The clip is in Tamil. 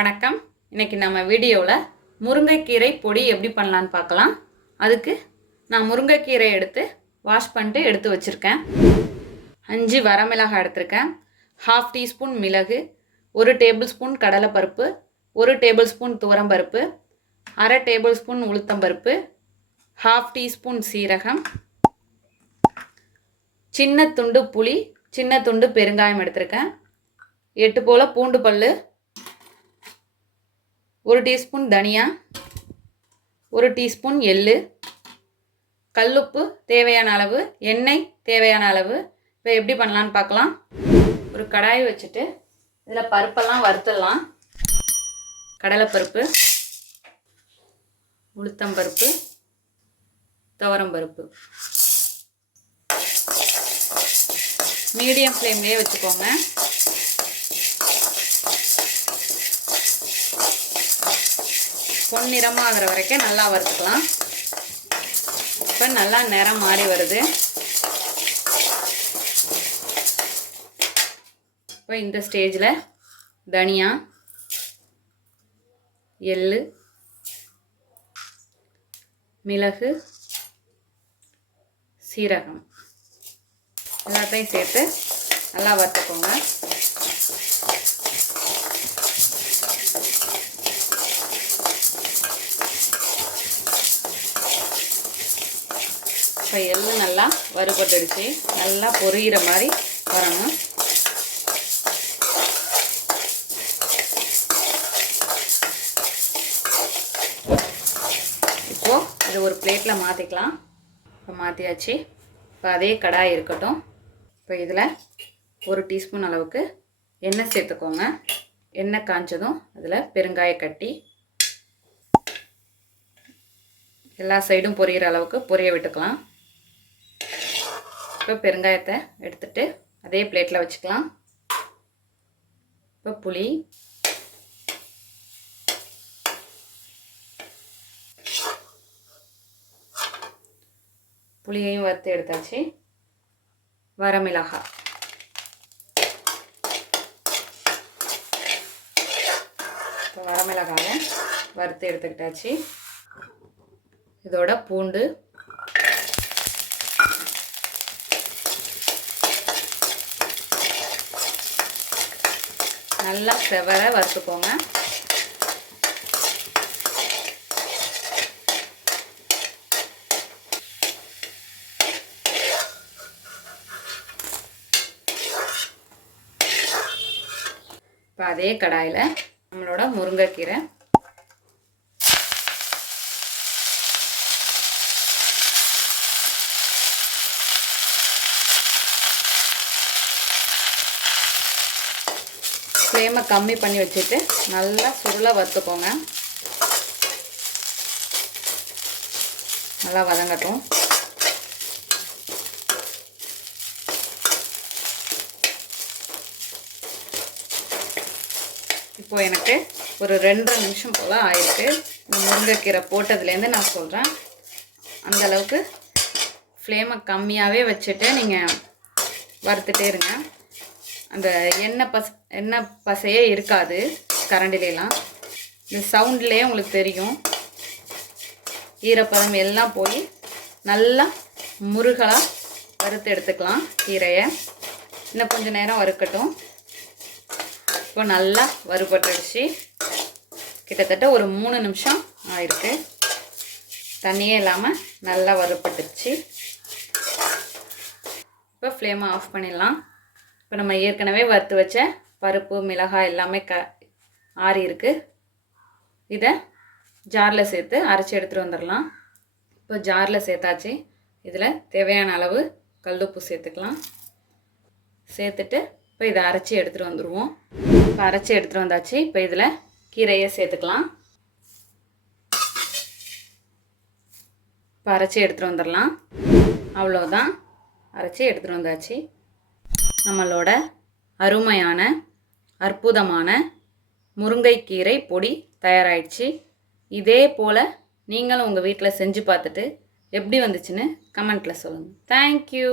வணக்கம். இன்னைக்கு நம்ம வீடியோவில் முருங்கைக்கீரை பொடி எப்படி பண்ணலான்னு பார்க்கலாம். அதுக்கு நான் முருங்கைக்கீரை எடுத்து வாஷ் பண்ணிட்டு எடுத்து வச்சுருக்கேன். 5 வரமிளகாய் எடுத்திருக்கேன். 1/2 டீஸ்பூன் மிளகு, 1 டேபிள் ஸ்பூன் கடலைப்பருப்பு, 1 டேபிள் ஸ்பூன் துவரம்பருப்பு, 1/2 டேபிள் ஸ்பூன் உளுத்தம்பருப்பு, 1/2 டீஸ்பூன் சீரகம், சின்ன துண்டு புளி, சின்ன துண்டு பெருங்காயம் எடுத்திருக்கேன். 8 போல் பூண்டு பல், 1 டீஸ்பூன் தனியா, 1 டீஸ்பூன் எள்ளு, கல்லுப்பு தேவையான அளவு, எண்ணெய் தேவையான அளவு. இப்போ எப்படி பண்ணலான்னு பார்க்கலாம். ஒரு கடாய் வச்சுட்டு இதில் பருப்பெல்லாம் வறுத்துடலாம். கடலைப்பருப்பு, உளுத்தம்பருப்பு, துவரம்பருப்பு. மீடியம் ஃப்ளேம்லேயே வச்சுக்கோங்க. பொன்னிறமாக ஆகிற வரைக்கும் நல்லா வறுத்துக்கலாம். இப்போ நல்லா நிறம் மாறி வருது. இப்போ இந்த ஸ்டேஜில் தனியா, எள்ளு, மிளகு, சீரகம் எல்லாத்தையும் சேர்த்து நல்லா வறுத்துக்கோங்க. இப்போ எள்ளு நல்லா வறுபட்டுடுச்சு. நல்லா பொரியிற மாதிரி வரணும். இப்போது இது ஒரு பிளேட்டில் மாற்றிக்கலாம். இப்போ மாற்றியாச்சு. இப்போ அதே கடாய் இருக்கட்டும். இப்போ இதில் 1 டீஸ்பூன் அளவுக்கு எண்ணெய் சேர்த்துக்கோங்க. எண்ணெய் காய்ச்சதும் அதில் பெருங்காய கட்டி எல்லா சைடும் பொரியிற அளவுக்கு பொரிய விட்டுக்கலாம். இப்போ பெருங்காயத்தை எடுத்துட்டு அதே பிளேட்டில் வச்சுக்கலாம். இப்போ புளியையும் வறுத்து எடுத்தாச்சு. வரமிளகாய், இப்போ வரமிளகாயை வறுத்து எடுத்துக்கிட்டாச்சு. இதோட பூண்டு, நல்லா செவர வறுத்துக்கோங்க. இப்போ அதே கடாயில் நம்மளோட முருங்கைக்கீரை ஃப்ளேமை கம்மி பண்ணி வச்சுட்டு நல்லா சுருளை வறுத்துக்கோங்க. நல்லா வதங்கட்டும். இப்போது எனக்கு ஒரு 2.5 நிமிஷம் போல் ஆயிருக்கு. இந்த முருங்கைக்கீரை போட்டதுலேருந்து நான் சொல்கிறேன். அந்தளவுக்கு ஃப்ளேமை கம்மியாகவே வச்சுட்டு நீங்கள் வறுத்துட்டே இருங்க. அந்த எண்ணெய் பசையே இருக்காது கரண்டிலாம். இந்த சவுண்ட்லேயே உங்களுக்கு தெரியும். ஈரப்பதம் எல்லாம் போய் நல்லா முருகலாக வறுத்து எடுத்துக்கலாம் கீரையை. இன்னும் கொஞ்சம் நேரம் வறுக்கட்டும். இப்போ நல்லா வறுபட்டுடுச்சு. கிட்டத்தட்ட ஒரு 3 நிமிஷம் ஆயிருக்கு. தண்ணியே இல்லாமல் நல்லா வறுபட்டுச்சு. இப்போ ஃப்ளேமை ஆஃப் பண்ணிடலாம். இப்போ நம்ம ஏற்கனவே வறுத்து வச்ச பருப்பு, மிளகாய் எல்லாமே ஆறி இருக்குது. இதை ஜாரில் சேர்த்து அரைச்சி எடுத்துகிட்டு வந்துடலாம். இப்போ ஜாரில் சேர்த்தாச்சு. இதில் தேவையான அளவு கல்லுப்பு சேர்த்துக்கலாம். சேர்த்துட்டு இப்போ இதை அரைச்சி எடுத்துகிட்டு வந்துடுவோம். இப்போ அரைச்சி எடுத்துகிட்டு வந்தாச்சு. இப்போ இதில் கீரையை சேர்த்துக்கலாம். இப்போ அரைச்சி எடுத்துகிட்டு வந்துடலாம். அவ்வளோதான், அரைச்சி எடுத்துகிட்டு வந்தாச்சு. நம்மளோட அருமையான அற்புதமான முருங்கைக்கீரை பொடி தயாராகிடுச்சு. இதே போல் நீங்களும் உங்கள் வீட்டில் செஞ்சு பார்த்துட்டு எப்படி வந்துச்சுன்னு கமெண்ட்டில் சொல்லுங்கள். தேங்க்யூ.